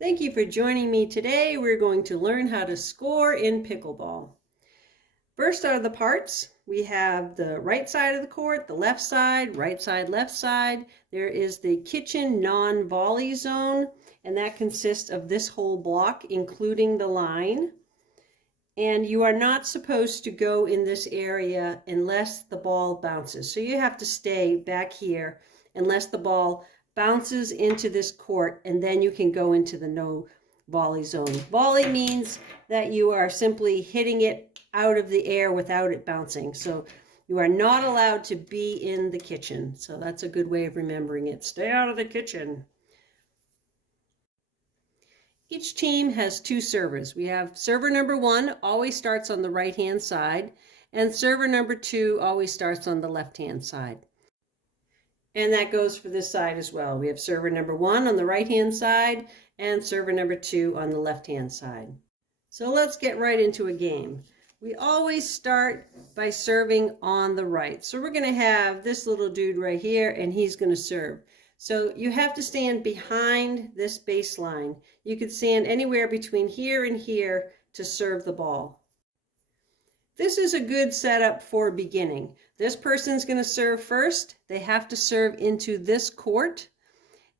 Thank you for joining me today. We're going to learn how to score in pickleball. First are the parts. We have the right side of the court, the left side, right side, left side. There is the kitchen non-volley zone, and that consists of this whole block, including the line. And you are not supposed to go in this area unless the ball bounces. So you have to stay back here unless the ball bounces into this court, and then you can go into the no volley zone. Volley means that you are simply hitting it out of the air without it bouncing. So you are not allowed to be in the kitchen. So that's a good way of remembering it. Stay out of the kitchen. Each team has two servers. We have server number 1 always starts on the right-hand side, and server number 2 always starts on the left-hand side. And that goes for this side as well. We have server number 1 on the right-hand side and server number 2 on the left-hand side. So let's get right into a game. We always start by serving on the right. So we're going to have this little dude right here, and he's going to serve. So you have to stand behind this baseline. You could stand anywhere between here and here to serve the ball. This is a good setup for beginning. This person's going to serve first. They have to serve into this court.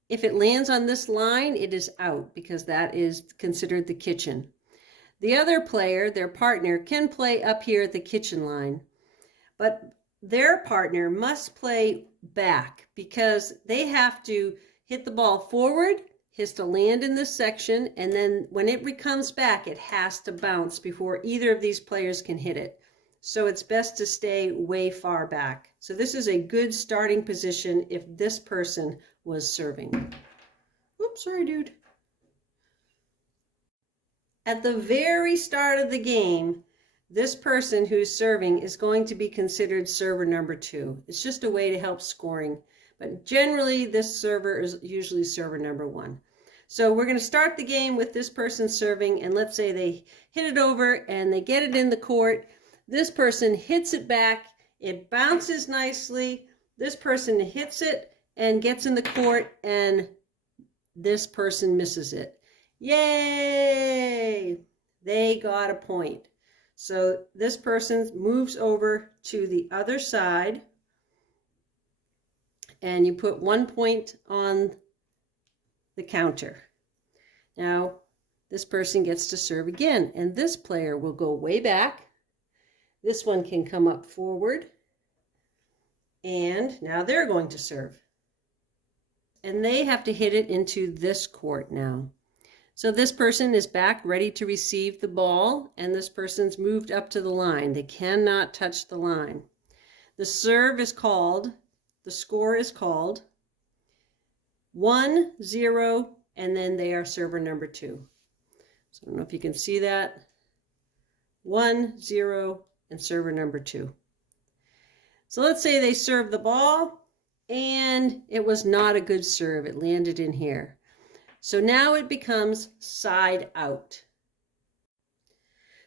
If it lands on this line, it is out because that is considered the kitchen. The other player, their partner, can play up here at the kitchen line, but their partner must play back because they have to hit the ball forward, has to land in this section, and then when it comes back, it has to bounce before either of these players can hit it. So it's best to stay way far back. So this is a good starting position if this person was serving. Oops, sorry, dude. At the very start of the game, this person who's serving is going to be considered server number 2. It's just a way to help scoring. But generally, this server is usually server number 1. So we're going to start the game with this person serving, and let's say they hit it over and they get it in the court. This person hits it back. It bounces nicely. This person hits it and gets in the court, and this person misses it. Yay! They got a point. So this person moves over to the other side, and you put 1 point on the counter. Now, this person gets to serve again, and this player will go way back. This one can come up forward, and now they're going to serve. And they have to hit it into this court now. So this person is back ready to receive the ball, and this person's moved up to the line. They cannot touch the line. The serve is called, the score is called 1-0, and then they are server number 2. So I don't know if you can see that. 1-0 and server number 2. So let's say they serve the ball, and it was not a good serve. It landed in here. So now it becomes side out.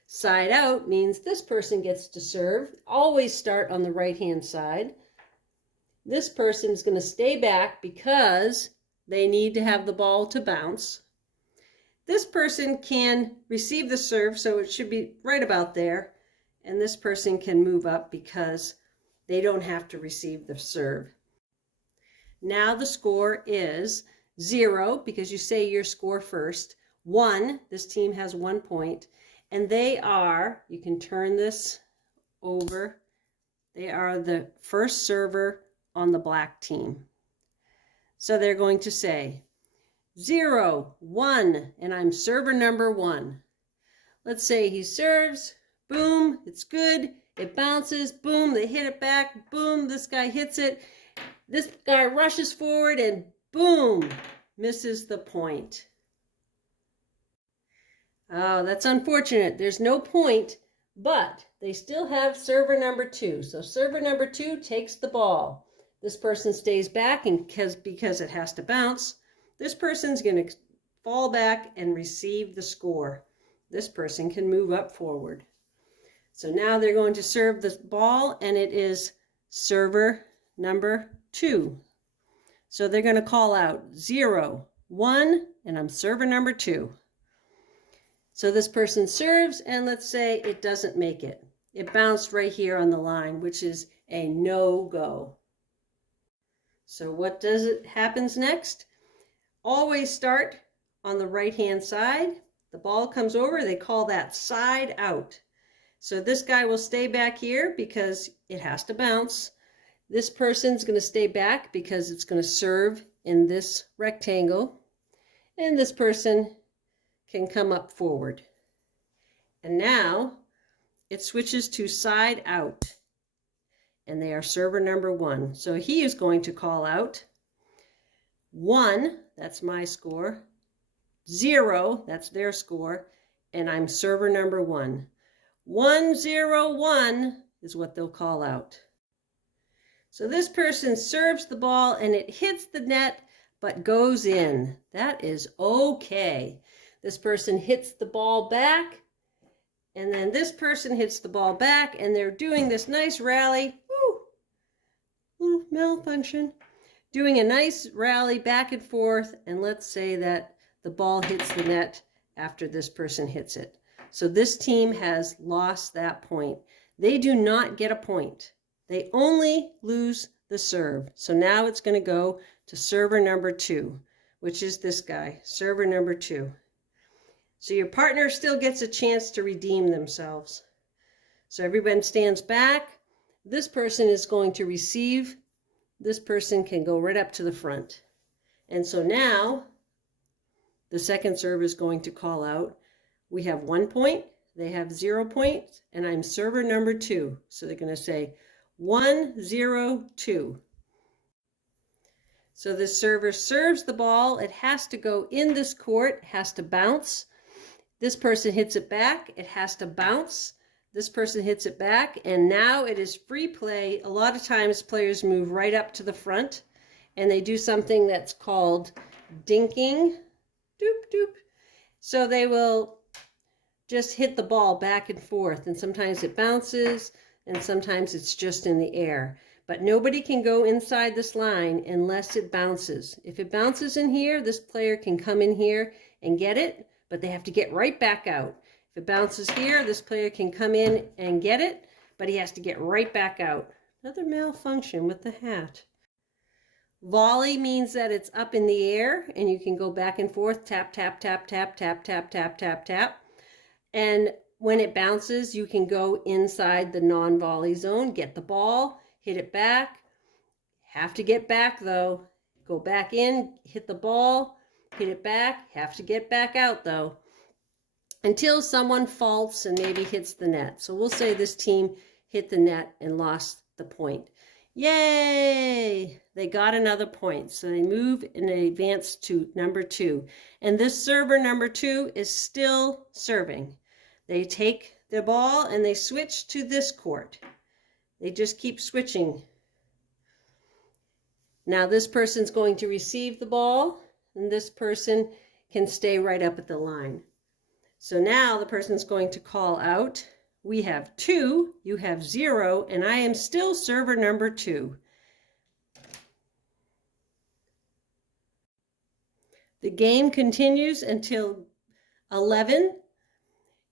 Side out means this person gets to serve. Always start on the right-hand side. This person is going to stay back because they need to have the ball to bounce. This person can receive the serve, so it should be right about there. And this person can move up because they don't have to receive the serve. Now the score is 0, because you say your score first. 1, this team has 1 point. And they are, you can turn this over, they are the first server on the black team. So they're going to say 0, 1, and I'm server number 1. Let's say he serves, boom, it's good, it bounces, boom, they hit it back, boom, this guy hits it, this guy rushes forward, and boom, misses the point. Oh, that's unfortunate. There's no point, but they still have server number 2. So server number 2 takes the ball. This person stays back and because it has to bounce. This person's going to fall back and receive the score. This person can move up forward. So now they're going to serve the ball, and it is server number 2. So they're going to call out 0, 1, and I'm server number 2. So this person serves, and let's say it doesn't make it. It bounced right here on the line, which is a no-go. So what happens next? Always start on the right-hand side. The ball comes over, they call that side out. So this guy will stay back here because it has to bounce. This person's going to stay back because it's going to serve in this rectangle. And this person can come up forward. And now it switches to side out. And they are server number 1. So he is going to call out 1, that's my score. 0, that's their score. And I'm server number 1. 1, 0, 1 is what they'll call out. So this person serves the ball and it hits the net but goes in. That is okay. This person hits the ball back, and then this person hits the ball back, and they're doing this nice rally. Ooh, malfunction. Doing a nice rally back and forth, and let's say that the ball hits the net after this person hits it. So this team has lost that point. They do not get a point. They only lose the serve. So now it's going to go to server number 2, which is this guy, server number 2. So your partner still gets a chance to redeem themselves. So everyone stands back. This person is going to receive. This person can go right up to the front. And so now the second serve is going to call out. We have 1 point, they have 0 points, and I'm server number 2. So they're going to say 1, 0, 2. So the server serves the ball. It has to go in this court, has to bounce. This person hits it back, it has to bounce. This person hits it back, and now it is free play. A lot of times players move right up to the front, and they do something that's called dinking. Doop, doop. So they will just hit the ball back and forth, and sometimes it bounces, and sometimes it's just in the air. But nobody can go inside this line unless it bounces. If it bounces in here, this player can come in here and get it, but they have to get right back out. If it bounces here, this player can come in and get it, but he has to get right back out. Another malfunction with the hat. Volley means that it's up in the air, and you can go back and forth, tap, tap, tap, tap, tap, tap, tap, tap, tap. And when it bounces, you can go inside the non-volley zone, get the ball, hit it back. Have to get back though. Go back in, hit the ball, hit it back. Have to get back out though, until someone faults and maybe hits the net. So we'll say this team hit the net and lost the point. Yay! They got another point. So they move and they advance to number 2. And this server number 2 is still serving. They take the ball and they switch to this court. They just keep switching. Now this person's going to receive the ball, and this person can stay right up at the line. So now the person's going to call out. We have 2, you have 0, and I am still server number 2. The game continues until 11.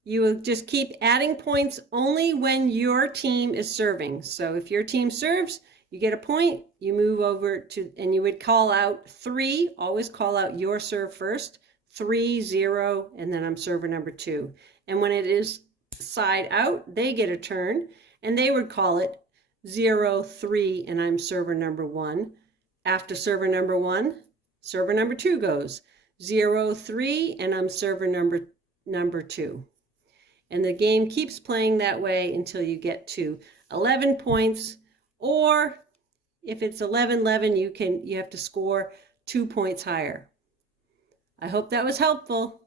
You will just keep adding points only when your team is serving. So if your team serves, you get a point, you move over to, and you would call out 3, always call out your serve first, 3, 0, and then I'm server number 2. And when it is side out, they get a turn, and they would call it 0, 3, and I'm server number 1. After server number 1, server number 2 goes 0, 3, and I'm server number 2. And the game keeps playing that way until you get to 11 points, or if it's 11-11, you have to score 2 points higher. I hope that was helpful.